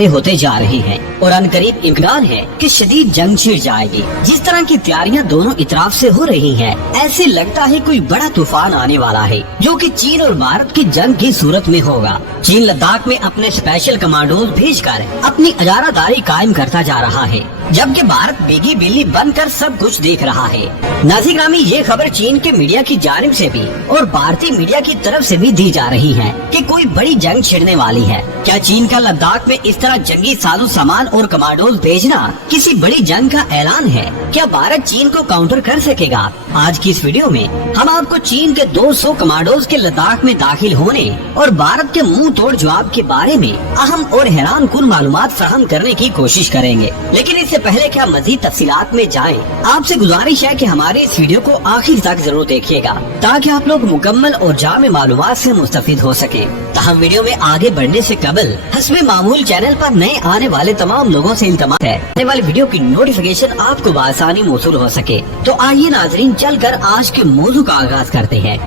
होते जा रहे हैं और अनकरीब इम्कान है कि शदीद जंग छिड़ जाएगी। जिस तरह की तैयारियां दोनों इतराफ से हो रही हैं, ऐसे लगता है कोई बड़ा तूफान आने वाला है जो कि चीन और भारत की जंग की सूरत में होगा। चीन लद्दाख में अपने स्पेशल कमांडोज भेजकर अपनी इजारादारी कायम करता जा रहा है, जबकि भारत बेगी बिल्ली बनकर सब कुछ देख रहा है। नाज़िर-ग्रामी, ये खबर चीन के मीडिया की जानिब से भी और भारतीय मीडिया की तरफ से भी दी जा रही है कि कोई बड़ी जंग छिड़ने वाली है। क्या चीन का लद्दाख में इस तरह जंगी साजो सामान और कमांडोज भेजना किसी बड़ी जंग का ऐलान है? क्या भारत चीन को काउंटर कर सकेगा? आज की इस वीडियो में हम आपको चीन के 200 कमांडोज के लद्दाख में दाखिल होने और भारत के मुंह तोड़ जवाब के बारे में अहम और हैरान कुन मालूमात फराहम करने की कोशिश करेंगे। लेकिन इससे पहले क्या मजीद तफसीलात में जाएं, आपसे गुजारिश है कि हमारे इस वीडियो को आखिर तक जरूर देखिएगा ताकि आप लोग मुकम्मल और जामे मालूमात से मुस्तफिद हो सके। हम वीडियो में आगे बढ़ने से कबल हस्बे मामूल चैनल पर नए आने वाले तमाम लोगों से इल्तमास है आने वाली वीडियो की नोटिफिकेशन आपको बआसानी मौसूल हो सके। तो आइए नाजरीन, चलकर आज के मौजू का आगाज करते हैं।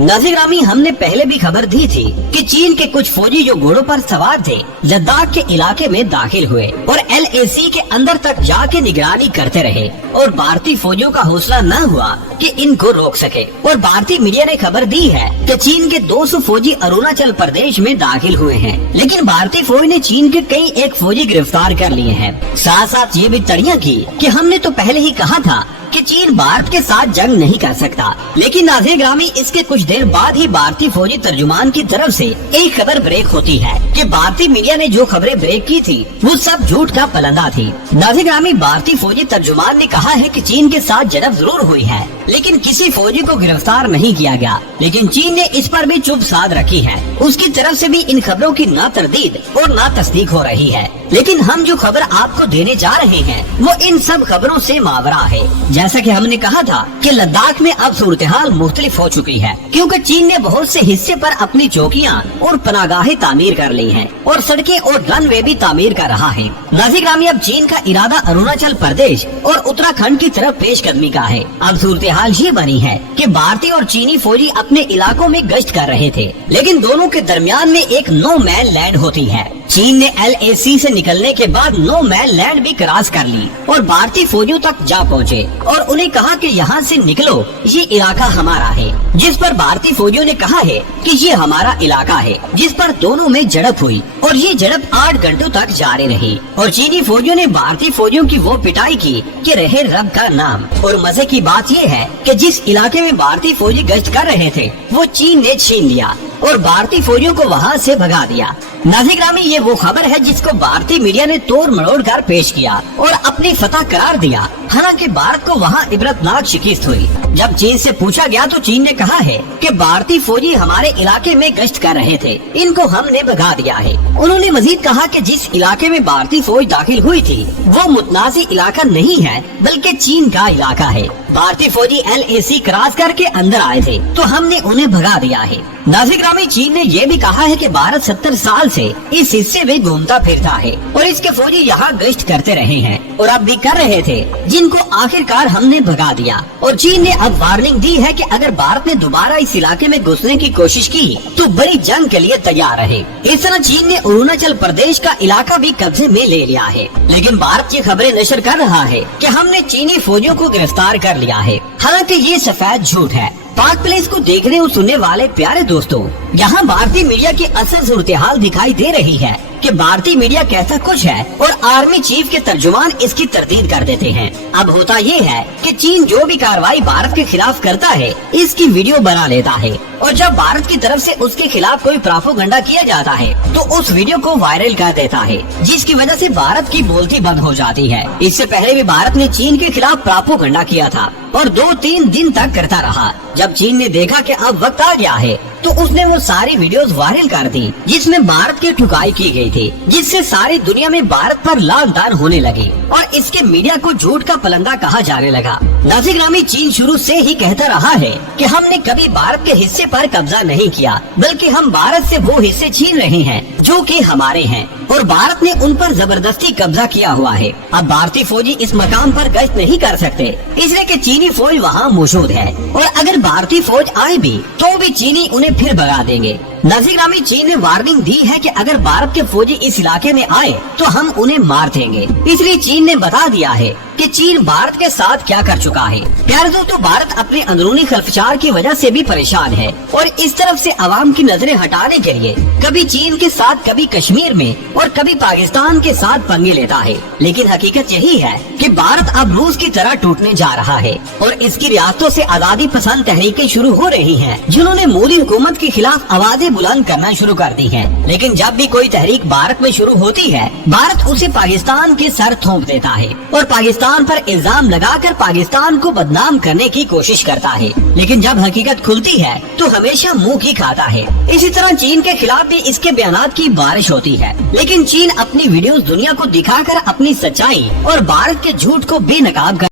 नाज़िर-ग्रामी, हमने पहले भी खबर दी थी कि चीन के कुछ फौजी जो घोड़ों पर सवार थे लद्दाख के इलाके में दाखिल हुए और LAC के अंदर तक जाके निगरानी करते रहे और भारतीय फौजियों का हौसला न हुआ कि इनको रोक सके। और भारतीय मीडिया ने खबर दी है कि चीन के 200 फौजी अरुणाचल प्रदेश में दाखिल हुए हैं, लेकिन भारतीय फौज ने चीन के कई एक फौजी गिरफ्तार कर लिए हैं। साथ साथ ये भी तड़ियां की कि हमने तो पहले ही कहा था कि चीन भारत के साथ जंग नहीं कर सकता। लेकिन नाज़िर-ग्रामी, इसके कुछ देर बाद ही भारतीय फौजी तर्जुमान की तरफ से एक खबर ब्रेक होती है कि भारतीय मीडिया ने जो खबरें ब्रेक की थी वो सब झूठ का पलंदा थी। नाज़िर-ग्रामी, भारतीय फौजी तर्जुमान ने कहा है कि चीन के साथ झड़प जरूर हुई है, लेकिन किसी फौजी को गिरफ्तार नहीं किया गया। लेकिन चीन ने इस पर भी चुप साध रखी है। उसकी तरफ से भी इन खबरों की ना तरदीद और ना तस्दीक हो रही है। लेकिन हम जो खबर आपको देने जा रहे हैं वो इन सब खबरों से मावरा है। जैसा कि हमने कहा था कि लद्दाख में अब सूरत-ए-हाल मुख्तलिफ हो चुकी है, क्योंकि चीन ने बहुत से हिस्से पर अपनी चौकियां और पनागाहें तामीर कर ली हैं और सड़कें और रनवे भी तामीर कर रहा है। नाज़िर-ग्रामी, अब चीन का इरादा अरुणाचल प्रदेश और उत्तराखंड की तरफ पेशकदमी का है। अब सूरत-ए-हाल ये बनी है कि भारतीय और चीनी फौजी अपने इलाकों में गश्त कर रहे थे, लेकिन दोनों के दरमियान में एक नो मैन लैंड होती है। चीन ने LAC से निकलने के बाद नो मैन लैंड भी क्रॉस कर ली और भारतीय फौजियों तक जा पहुँचे और उन्हें कहा कि यहाँ से निकलो, ये इलाका हमारा है। जिस पर भारतीय फौजियों ने कहा है कि ये हमारा इलाका है, जिस पर दोनों में झड़प हुई और ये झड़प 8 घंटों तक जारी रही और चीनी फौजियों ने भारतीय फौजियों की वो पिटाई की कि रहे रब का नाम। और मजे की बात ये है कि जिस इलाके में भारतीय फौजी गश्त कर रहे थे वो चीन ने छीन लिया और भारतीय फौजियों को वहाँ से भगा दिया। नाज़िर-ग्रामी, ये वो खबर है जिसको भारतीय मीडिया ने तोड़ मरोड़ कर पेश किया और अपनी फतह करार दिया। हालांकि भारत को वहाँ इबरतनाक शिकस्त हुई। जब चीन से पूछा गया तो चीन ने कहा है कि भारतीय फौजी हमारे इलाके में गश्त कर रहे थे, इनको हमने भगा दिया है। उन्होंने मजीद कहा कि जिस इलाके में भारतीय फौज दाखिल हुई थी वो मुतनाज़ी इलाका नहीं है बल्कि चीन का इलाका है। भारतीय फौजी LAC क्रॉस करके अंदर आए थे तो हमने उन्हें भगा दिया है। नाज़िर-ग्रामी, चीन ने यह भी कहा है कि भारत 70 साल से इस हिस्से में घूमता फिरता है और इसके फौजी यहाँ गश्त करते रहे हैं और अब भी कर रहे थे, जिनको आखिरकार हमने भगा दिया। और चीन ने अब वार्निंग दी है कि अगर भारत ने दोबारा इस इलाके में घुसने की कोशिश की तो बड़ी जंग के लिए तैयार रहे। इस तरह चीन ने अरुणाचल प्रदेश का इलाका भी कब्जे में ले लिया है। लेकिन भारत ये खबरें नशर कर रहा है कि हमने चीनी फौजियों को गिरफ्तार कर लिया है। हालांकि ये सफेद झूठ है। पाक प्लेस को देखने और सुनने वाले प्यारे दोस्तों, यहाँ भारतीय मीडिया की असल सूरत-ए-हाल दिखाई दे रही है कि भारतीय मीडिया कहता कुछ है और आर्मी चीफ के तर्जुमान इसकी तरदीद कर देते हैं। अब होता ये है कि चीन जो भी कार्रवाई भारत के खिलाफ करता है इसकी वीडियो बना लेता है और जब भारत की तरफ से उसके खिलाफ कोई प्रोपेगेंडा किया जाता है तो उस वीडियो को वायरल कर देता है, जिसकी वजह से भारत की बोलती बंद हो जाती है। इससे पहले भी भारत ने चीन के खिलाफ प्रोपेगेंडा किया था और 2-3 दिन तक करता रहा। जब चीन ने देखा कि अब वक्त आ गया है तो उसने वो सारी वीडियोस वायरल कर दी जिसमें भारत की ठुकाई की गई थी, जिससे सारी दुनिया में भारत पर लानतान होने लगी और इसके मीडिया को झूठ का पलंदा कहा जाने लगा। नाज़िर-ग्रामी, चीन शुरू से ही कहता रहा है कि हमने कभी भारत के हिस्से पर कब्जा नहीं किया, बल्कि हम भारत से वो हिस्से छीन रहे हैं जो कि हमारे हैं और भारत ने उन पर जबरदस्ती कब्जा किया हुआ है। अब भारतीय फौजी इस मकाम पर गश्त नहीं कर सकते, इसलिए कि चीनी फौज वहाँ मौजूद है और अगर भारतीय फौज आए भी तो भी चीनी उन्हें फिर भगा देंगे। नाज़िर चीन ने वार्निंग दी है कि अगर भारत के फौजी इस इलाके में आए तो हम उन्हें मार देंगे। इसलिए चीन ने बता दिया है कि चीन भारत के साथ क्या कर चुका है। प्यारे दोस्तों, भारत अपने अंदरूनी खलफचार की वजह से भी परेशान है और इस तरफ से आवाम की नजरें हटाने के लिए कभी चीन के साथ, कभी कश्मीर में और कभी पाकिस्तान के साथ पंगे लेता है। लेकिन हकीकत यही है कि भारत अब रूस की तरह टूटने जा रहा है और इसकी रियासतों से आजादी पसंद तहरीकें शुरू हो रही हैं, जिन्होंने मोदी हुकूमत के खिलाफ आवाजें बुलंद करना शुरू कर दी हैं। लेकिन जब भी कोई तहरीक भारत में शुरू होती है, भारत उसे पाकिस्तान के सर थोप देता है और पाकिस्तान पर इल्जाम लगाकर पाकिस्तान को बदनाम करने की कोशिश करता है। लेकिन जब हकीकत खुलती है तो हमेशा मुंह की खाता है। इसी तरह चीन के खिलाफ भी इसके बयानात की बारिश होती है, लेकिन चीन अपनी वीडियोस दुनिया को दिखाकर अपनी सच्चाई और भारत के झूठ को बेनकाब